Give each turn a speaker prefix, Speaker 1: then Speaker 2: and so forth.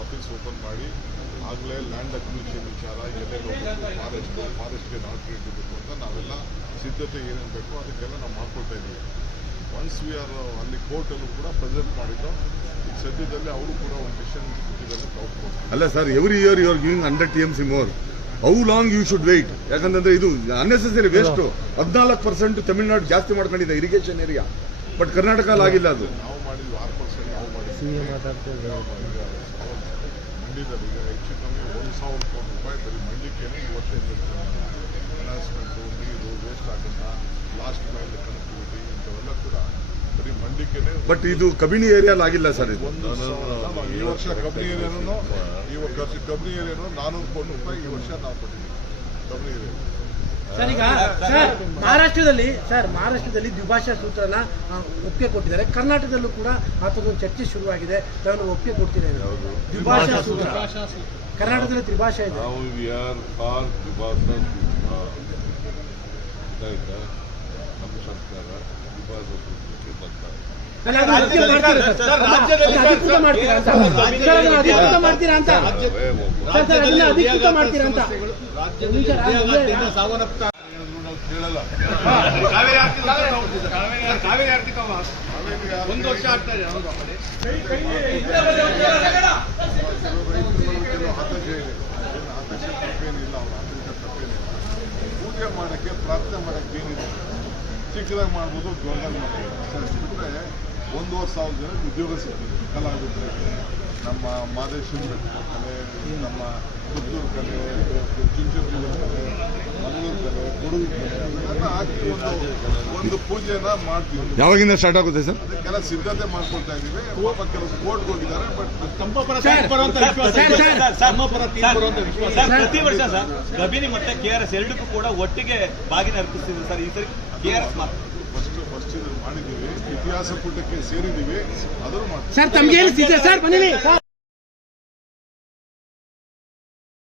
Speaker 1: Office open ಮಾಡಿ ಆಗಲೇ land acquisition ವಿಚಾರ ಎಲ್ಲೆಲ್ಲಿ ಫಾರೆಸ್ಟ್ಗೆ ನಾಟ್ ಇಡಬೇಕು ಅಂತ ನಾವೆಲ್ಲ ಸಿದ್ಧತೆ ಏನೇನು ಬೇಕು ಅದಕ್ಕೆಲ್ಲ ನಾವು ಮಾಡ್ಕೊಳ್ತಾ ಇದ್ದೀವಿ. ಒನ್ಸ್ ವಿ ಆರ್ ಅಲ್ಲಿ ಕೋರ್ಟಲ್ಲೂ ಕೂಡ ಪ್ರೆಸೆಂಟ್ ಮಾಡಿದ್ದು ಈಗ ಸದ್ಯದಲ್ಲಿ ಅವರು ಕೂಡ ಒಂದು ಡಿಸಿಷನ್ ಸ್ಥಿತಿಯಲ್ಲಿ ತಗೊಳ್ತಾರೆ.
Speaker 2: ಅಲ್ಲ ಸರ್, every year you are giving 100 TMC more. How long you should wait? ಯಾಕಂತಂದ್ರೆ ಇದು ಅನ್ನೆಸೆಸರಿ ವೇಸ್ಟ್. 14% ತಮಿಳುನಾಡು ಜಾಸ್ತಿ ಮಾಡ್ಕೊಂಡಿದೆ ಇರಿಗೇಷನ್ ಏರಿಯಾ, ಬಟ್ ಕರ್ನಾಟಕ ಆಗಿಲ್ಲ. ಅದು
Speaker 1: ನಾವು ಮಾಡಿದ್ವಿ 6% ನಾವು ಮಾಡಿದ್ವಿ. ಮಂಡಿದಲ್ಲಿ ಈಗ ಹೆಚ್ಚು ಕಮ್ಮಿ 1,000 ಕೋಟಿ ರೂಪಾಯಿ ಬರೀ ಮಂಡಿಕೆನೇ ಈ ವರ್ಷ ಎನ್ಹಾನ್ಸ್ಮೆಂಟು, ನೀರು ವೇಸ್ಟ್ ಆಗೋಲ್ಲ, ಲಾಸ್ಟ್ ಮೈಲ್ ಕನೆಕ್ಟಿವಿಟಿ ಇಂಥವೆಲ್ಲ ಕೂಡ ಬರೀ ಮಂಡಿಕೆನೇ.
Speaker 2: ಬಟ್ ಇದು ಕಬಿನಿ ಏರಿಯಾಲ್ ಆಗಿಲ್ಲ ಸರ್. ಇದು
Speaker 1: ಈ ವರ್ಷ ಕಬಿನಿ ಏರಿಯಾನು ಕಬಿನಿ ಏರಿಯಾನು 400 ಕೋಟಿ ರೂಪಾಯಿ ಈ ವರ್ಷ ನಾವು ಕೊಟ್ಟಿದ್ದೀವಿ ಕಬಿನಿ ಏರಿಯಾ.
Speaker 3: ಸರ್, ಈಗ ಮಹಾರಾಷ್ಟ್ರದಲ್ಲಿ ದ್ವಿಭಾಷಾ ಸೂತ್ರನ ಒಪ್ಪಿಗೆ ಕೊಟ್ಟಿದ್ದಾರೆ. ಕರ್ನಾಟಕದಲ್ಲೂ ಕೂಡ ಆತನೊಂದು ಚರ್ಚೆ ಶುರುವಾಗಿದೆ. ನಾನು ಒಪ್ಪಿಗೆ ಕೊಡ್ತೀನಿ. ದ್ವಿಭಾಷಾ ಸೂತ್ರ ಕರ್ನಾಟಕದಲ್ಲಿ ತ್ರಿಭಾಷಾ ಇದೆ.
Speaker 1: ನಮ್ಮ ಸರ್ಕಾರ ದ್ವಿಭಾಷಾ ಸೂತ್ರಕ್ಕೆ ಬರ್ತಾರೆ.
Speaker 3: ಅಧಿಕೃತ ಮಾಡ್ತೀರಾ ಅಂತ
Speaker 1: ಕೇಳಲ್ಲ.
Speaker 4: ಒಂದು ವರ್ಷ ಆಗ್ತಾ ಇದೆ.
Speaker 1: ಹತಾಶೆ ಇದೆ. ಹತಾಶೆ ತಪ್ಪೇನಿಲ್ಲ, ಅವ್ರ ಹತಾಶೆ ತಪ್ಪೇನಿಲ್ಲ. ಪೂಜೆ ಮಾಡೋಕ್ಕೆ ಪ್ರಾರ್ಥನೆ ಮಾಡೋಕ್ಕೆ ಏನಿದೆ, ಚಿಕ್ಕದಾಗಿ ಮಾಡ್ಬೋದು, ದೊಡ್ಡದಾಗಿ ಮಾಡ್ಬೋದು. ಬಿಟ್ಟರೆ 1,500 ಜನಕ್ಕೆ ಉದ್ಯೋಗ ಸಿಗ್ತದೆ. ಕಲಾವಿದರಿಗೆ ನಮ್ಮ ಮಾದೇಶ್ವರ ಕಲೆ, ನಮ್ಮ ಪುತ್ತೂರು ಕಲೆ, ಚಿಂಚನೂರು ಕಲೆ, ಮಂಗಳೂರು ಕಲೆ, ಕೊಡಗು ಕಲೆ ಅದೆಲ್ಲ ಹಾಕಿ ಒಂದು ಪೂಜೆನ ಮಾಡ್ತೀವಿ.
Speaker 2: ಯಾವಾಗಿಂದ ಸ್ಟಾರ್ಟ್ ಆಗುತ್ತೆ ಸರ್?
Speaker 1: ಅದಕ್ಕೆಲ್ಲ ಸಿದ್ಧತೆ ಮಾಡ್ಕೊಳ್ತಾ ಇದ್ದೀವಿ. ಪಾಪ ಕೆಲವು ಕೋರ್ಟ್ಗೆ ಹೋಗಿದ್ದಾರೆ. ಬಟ್
Speaker 5: ಪ್ರತಿ ವರ್ಷ ಸರ್ ಕಬಿನಿ ಮತ್ತೆ KRS ಎರಡಕ್ಕೂ ಕೂಡ ಒಟ್ಟಿಗೆ ಬಾಗಿನ ಅರ್ಪಿಸ್ತಿದ್ರು ಸರ್. ಈ ಸರಿ KRS
Speaker 1: ಫಸ್ಟ್ ಇದು ಮಾಡಿದ್ದೀವಿ, ಇತಿಹಾಸ ಪುಟಕ್ಕೆ ಸೇರಿದ್ದೀವಿ. ಅದನ್ನು ಮಾಡ್ತೀವಿ.
Speaker 3: ಸರ್, ತಮ್ಗೆ